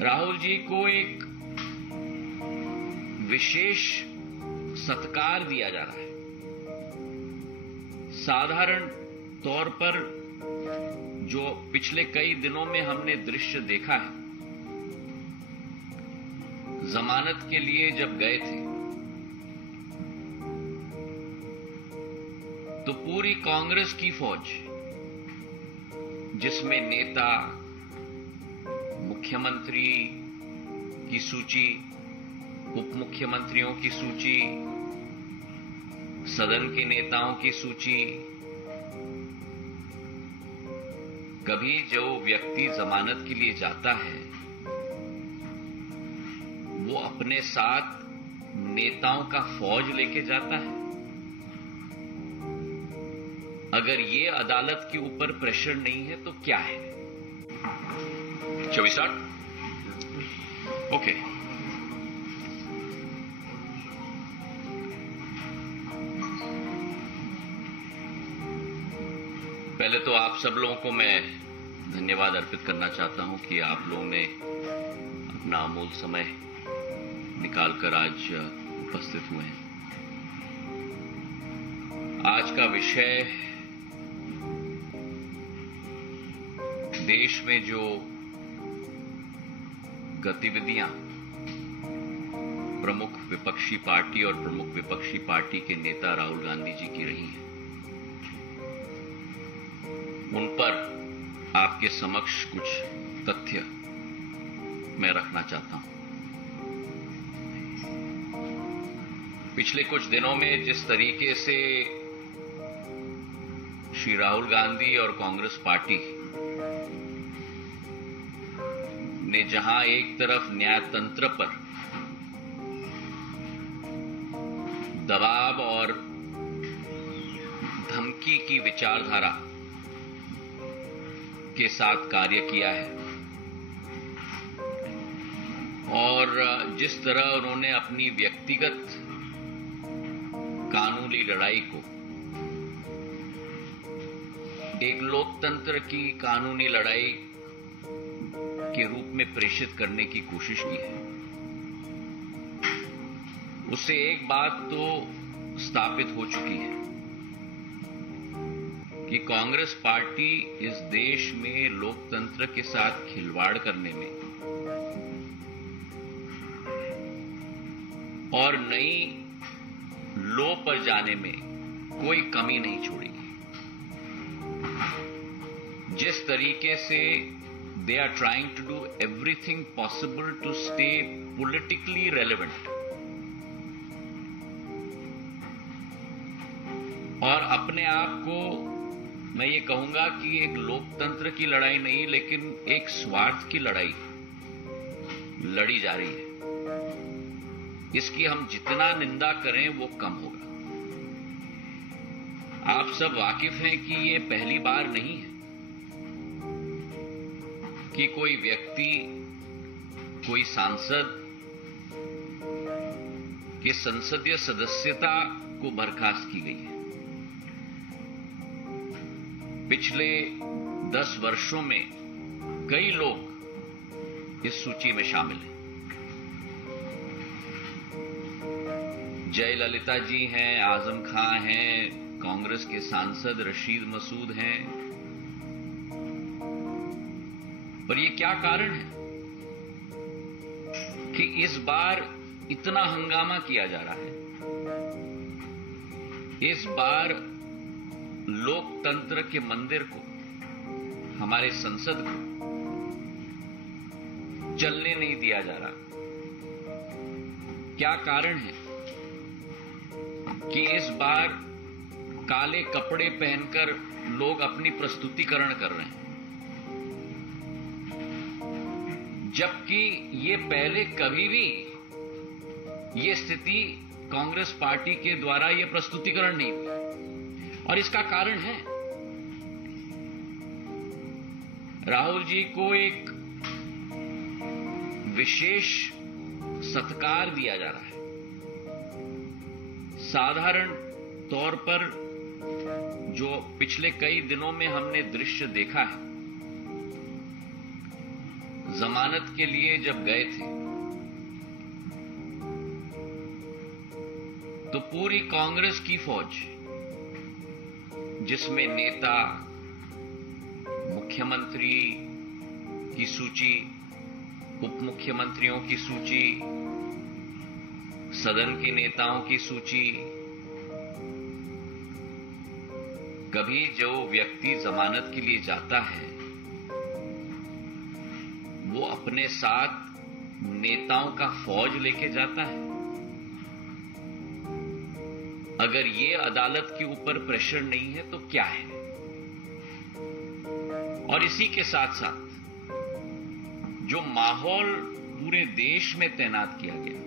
राहुल जी को एक विशेष सत्कार दिया जा रहा है। साधारण तौर पर जो पिछले कई दिनों में हमने दृश्य देखा है, जमानत के लिए जब गए थे तो पूरी कांग्रेस की फौज, जिसमें नेता, मुख्यमंत्री की सूची, उप मुख्यमंत्रियों की सूची, सदन के नेताओं की सूची, कभी जो व्यक्ति जमानत के लिए जाता है वो अपने साथ नेताओं का फौज लेके जाता है। अगर ये अदालत के ऊपर प्रेशर नहीं है तो क्या है? Shall we start? Okay. पहले तो आप सब लोगों को मैं धन्यवाद अर्पित करना चाहता हूं कि आप लोगों ने अपना अमूल्य समय निकालकर आज उपस्थित हुए हैं। आज का विषय देश में जो गतिविधियां प्रमुख विपक्षी पार्टी और प्रमुख विपक्षी पार्टी के नेता राहुल गांधी जी की रही हैं, उन पर आपके समक्ष कुछ तथ्य मैं रखना चाहता हूं। पिछले कुछ दिनों में जिस तरीके से श्री राहुल गांधी और कांग्रेस पार्टी ने जहां एक तरफ न्यायतंत्र पर दबाव और धमकी की विचारधारा के साथ कार्य किया है, और जिस तरह उन्होंने अपनी व्यक्तिगत कानूनी लड़ाई को एक लोकतंत्र की कानूनी लड़ाई के रूप में प्रेषित करने की कोशिश की है, उससे एक बात तो स्थापित हो चुकी है कि कांग्रेस पार्टी इस देश में लोकतंत्र के साथ खिलवाड़ करने में और नई लो पर जाने में कोई कमी नहीं छोड़ेगी। जिस तरीके से they are trying to do everything possible to stay politically relevant और अपने आप को मैं ये कहूंगा कि एक लोकतंत्र की लड़ाई नहीं लेकिन एक स्वार्थ की लड़ाई लड़ी जा रही है, इसकी हम जितना निंदा करें वो कम होगा। आप सब वाकिफ हैं कि ये पहली बार नहीं है कि कोई व्यक्ति, कोई सांसद की संसदीय सदस्यता को बर्खास्त की गई है। पिछले 10 वर्षों में कई लोग इस सूची में शामिल हैं। जयललिता जी हैं, आजम खां हैं, कांग्रेस के सांसद रशीद मसूद हैं। पर ये क्या कारण है कि इस बार इतना हंगामा किया जा रहा है? इस बार लोकतंत्र के मंदिर को, हमारे संसद को चलने नहीं दिया जा रहा। क्या कारण है कि इस बार काले कपड़े पहनकर लोग अपनी प्रस्तुतिकरण कर रहे हैं, जबकि ये पहले कभी भी ये स्थिति कांग्रेस पार्टी के द्वारा ये प्रस्तुतिकरण नहीं हुई? और इसका कारण है राहुल जी को एक विशेष सत्कार दिया जा रहा है। साधारण तौर पर जो पिछले कई दिनों में हमने दृश्य देखा है, जमानत के लिए जब गए थे तो पूरी कांग्रेस की फौज, जिसमें नेता, मुख्यमंत्री की सूची, उप मुख्यमंत्रियों की सूची, सदन के नेताओं की सूची, कभी जो व्यक्ति जमानत के लिए जाता है वो अपने साथ नेताओं का फौज लेके जाता है। अगर ये अदालत के ऊपर प्रेशर नहीं है तो क्या है? और इसी के साथ साथ जो माहौल पूरे देश में तैनात किया गया,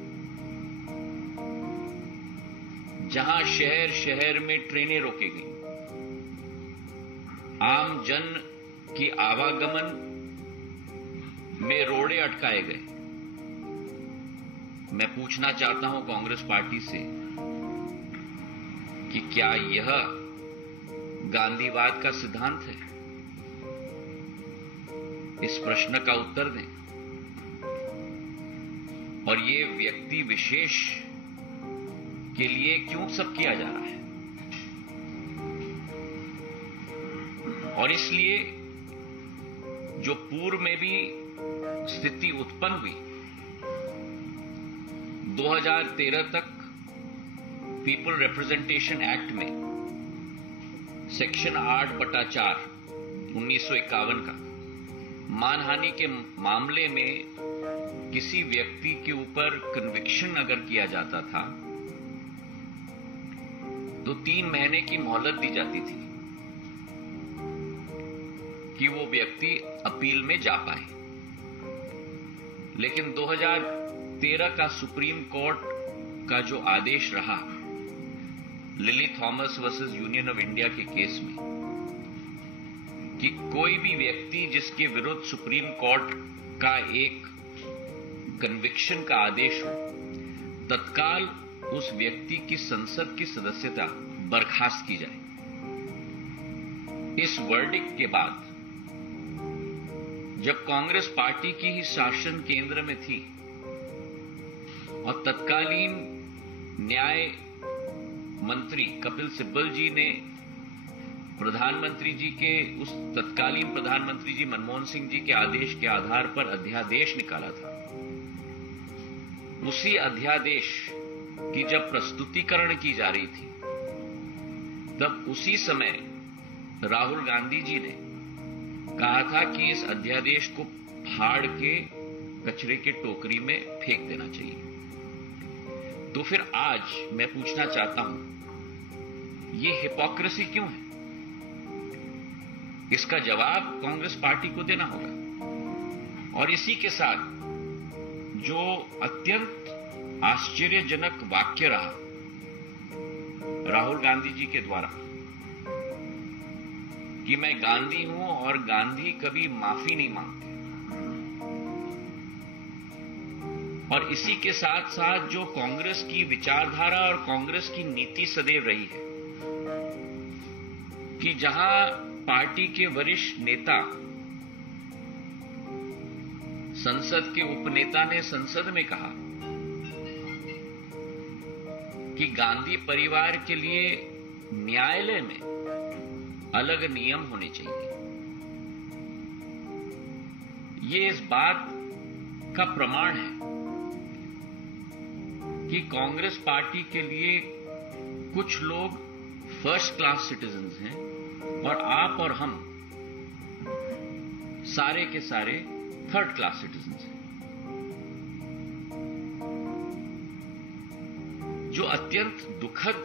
जहां शहर शहर में ट्रेनें रोकी गई, आम जन की आवागमन में रोड़े अटकाए गए, मैं पूछना चाहता हूं कांग्रेस पार्टी से कि क्या यह गांधीवाद का सिद्धांत है? इस प्रश्न का उत्तर दें। और ये व्यक्ति विशेष के लिए क्यों सब किया जा रहा है? और इसलिए जो पूर्व में भी स्थिति उत्पन्न हुई, 2013 तक पीपल रिप्रेजेंटेशन एक्ट में सेक्शन 8/4 1951 का मानहानि के मामले में किसी व्यक्ति के ऊपर कन्विक्शन अगर किया जाता था तो 3 महीने की मोहलत दी जाती थी कि वो व्यक्ति अपील में जा पाए। लेकिन 2013 का सुप्रीम कोर्ट का जो आदेश रहा lily Thomas versus union of India के केस में, कि कोई भी व्यक्ति जिसके विरुद्ध सुप्रीम कोर्ट का एक कन्विक्शन का आदेश हो, तत्काल उस व्यक्ति की संसद की सदस्यता बर्खास्त की जाए। इस वर्डिक्ट के बाद जब कांग्रेस पार्टी की ही शासन केंद्र में थी और तत्कालीन न्याय मंत्री कपिल सिब्बल जी ने प्रधानमंत्री जी के, उस तत्कालीन प्रधानमंत्री जी मनमोहन सिंह जी के आदेश के आधार पर अध्यादेश निकाला था, उसी अध्यादेश की जब प्रस्तुतिकरण की जा रही थी तब उसी समय राहुल गांधी जी ने कहा था कि इस अध्यादेश को फाड़ के कचरे के टोकरी में फेंक देना चाहिए। तो फिर आज मैं पूछना चाहता हूं, ये हिपोक्रेसी क्यों है? इसका जवाब कांग्रेस पार्टी को देना होगा। और इसी के साथ जो अत्यंत आश्चर्यजनक वाक्य रहा राहुल गांधी जी के द्वारा कि मैं गांधी हूं और गांधी कभी माफी नहीं मांगते, और इसी के साथ साथ जो कांग्रेस की विचारधारा और कांग्रेस की नीति सदैव रही है कि जहां पार्टी के वरिष्ठ नेता, संसद के उपनेता ने संसद में कहा कि गांधी परिवार के लिए न्यायालय में अलग नियम होने चाहिए, ये इस बात का प्रमाण है कि कांग्रेस पार्टी के लिए कुछ लोग फर्स्ट क्लास सिटीजन्स हैं और आप और हम सारे के सारे थर्ड क्लास सिटीजन्स हैं। जो अत्यंत दुखद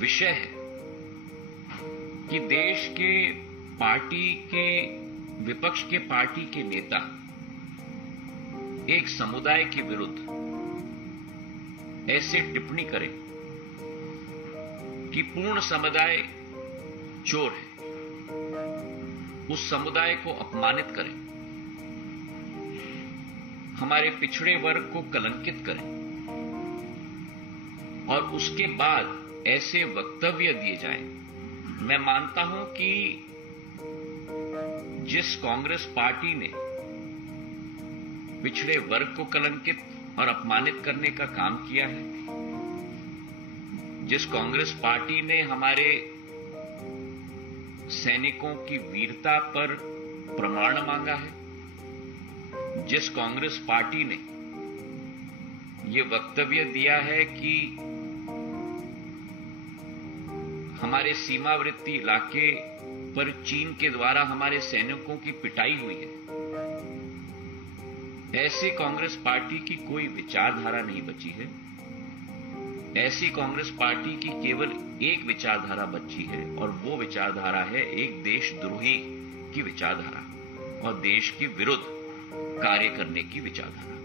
विषय है कि देश के पार्टी के, विपक्ष के पार्टी के नेता एक समुदाय के विरुद्ध ऐसे टिप्पणी करें कि पूर्ण समुदाय चोर है, उस समुदाय को अपमानित करें, हमारे पिछड़े वर्ग को कलंकित करें और उसके बाद ऐसे वक्तव्य दिए जाएं। मैं मानता हूं कि जिस कांग्रेस पार्टी ने पिछड़े वर्ग को कलंकित और अपमानित करने का काम किया है, जिस कांग्रेस पार्टी ने हमारे सैनिकों की वीरता पर प्रमाण मांगा है, जिस कांग्रेस पार्टी ने ये वक्तव्य दिया है कि हमारे सीमावर्ती इलाके पर चीन के द्वारा हमारे सैनिकों की पिटाई हुई है, ऐसी कांग्रेस पार्टी की कोई विचारधारा नहीं बची है। ऐसी कांग्रेस पार्टी की केवल एक विचारधारा बची है और वो विचारधारा है एक देशद्रोही की विचारधारा और देश के विरुद्ध कार्य करने की विचारधारा।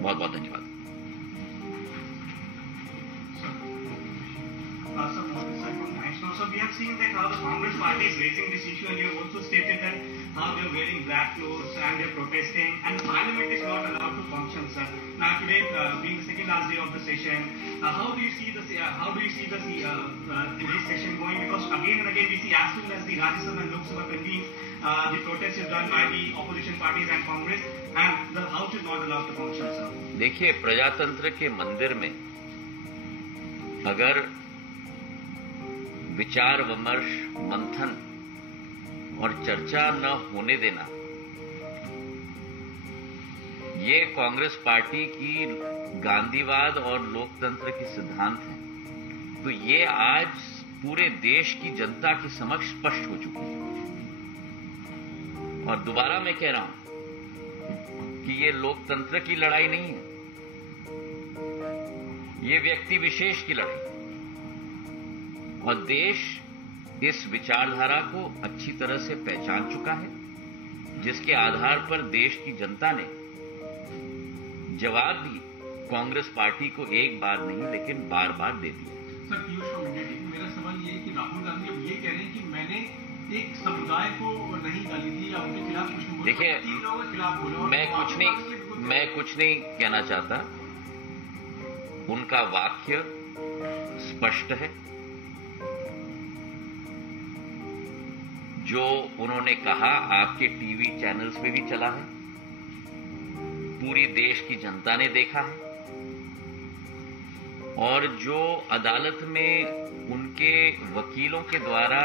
बहुत बहुत धन्यवाद। So we have seen that how the Congress party is raising this issue, and you have also stated that how they are wearing black clothes and they are protesting, and Parliament is not allowed to function, sir. Now today, being the second last day of the session, how do you see today's session going? Because again and again we see as soon as the Rajya Sabha and Lok Sabha convenes, the protest is done by the opposition parties and Congress, and the House is not allowed to function, sir. देखिए, प्रजातंत्र के मंदिर में अगर विचार विमर्श, मंथन और चर्चा न होने देना ये कांग्रेस पार्टी की गांधीवाद और लोकतंत्र के सिद्धांत हैं, तो ये आज पूरे देश की जनता के समक्ष स्पष्ट हो चुकी है। और दोबारा मैं कह रहा हूं कि ये लोकतंत्र की लड़ाई नहीं है, ये व्यक्ति विशेष की लड़ाई, और देश इस विचारधारा को अच्छी तरह से पहचान चुका है, जिसके आधार पर देश की जनता ने जवाब भी कांग्रेस पार्टी को एक बार नहीं लेकिन बार बार दे दिया। Sir, Piyush from India TV, मेरा सवाल ये है कि राहुल गांधी अब ये कह रहे हैं कि मैंने एक समुदाय को नहीं गाली दी या उनके खिलाफ कुछ नहीं बोला। देखिए, 3 लोगों के खिलाफ बोला। मैं कुछ नहीं कहना चाहता, उनका वाक्य स्पष्ट है। जो उन्होंने कहा आपके टीवी चैनल्स में भी चला है, पूरी देश की जनता ने देखा है, और जो अदालत में उनके वकीलों के द्वारा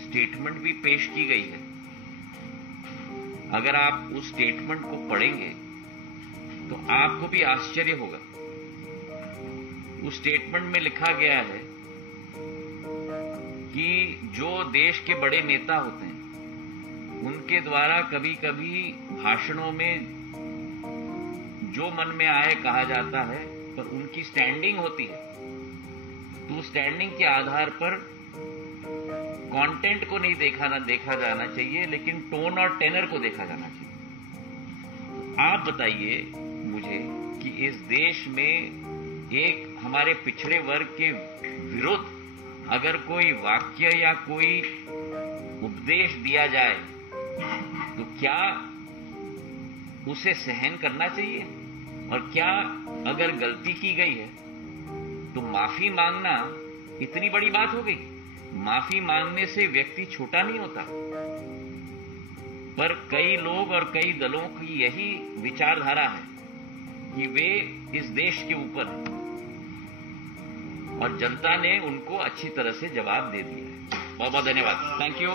स्टेटमेंट भी पेश की गई है, अगर आप उस स्टेटमेंट को पढ़ेंगे तो आपको भी आश्चर्य होगा। उस स्टेटमेंट में लिखा गया है कि जो देश के बड़े नेता होते हैं उनके द्वारा कभी कभी भाषणों में जो मन में आए कहा जाता है, पर उनकी स्टैंडिंग होती है, तो स्टैंडिंग के आधार पर कंटेंट को नहीं देखा जाना चाहिए, लेकिन टोन और टेनर को देखा जाना चाहिए। आप बताइए मुझे कि इस देश में एक हमारे पिछड़े वर्ग के विरुद्ध अगर कोई वाक्य या कोई उपदेश दिया जाए तो क्या उसे सहन करना चाहिए? और क्या अगर गलती की गई है तो माफी मांगना इतनी बड़ी बात हो गई? माफी मांगने से व्यक्ति छोटा नहीं होता, पर कई लोग और कई दलों की यही विचारधारा है कि वे इस देश के ऊपर हैं, और जनता ने उनको अच्छी तरह से जवाब दे दिया है। बहुत बहुत धन्यवाद। Thank you.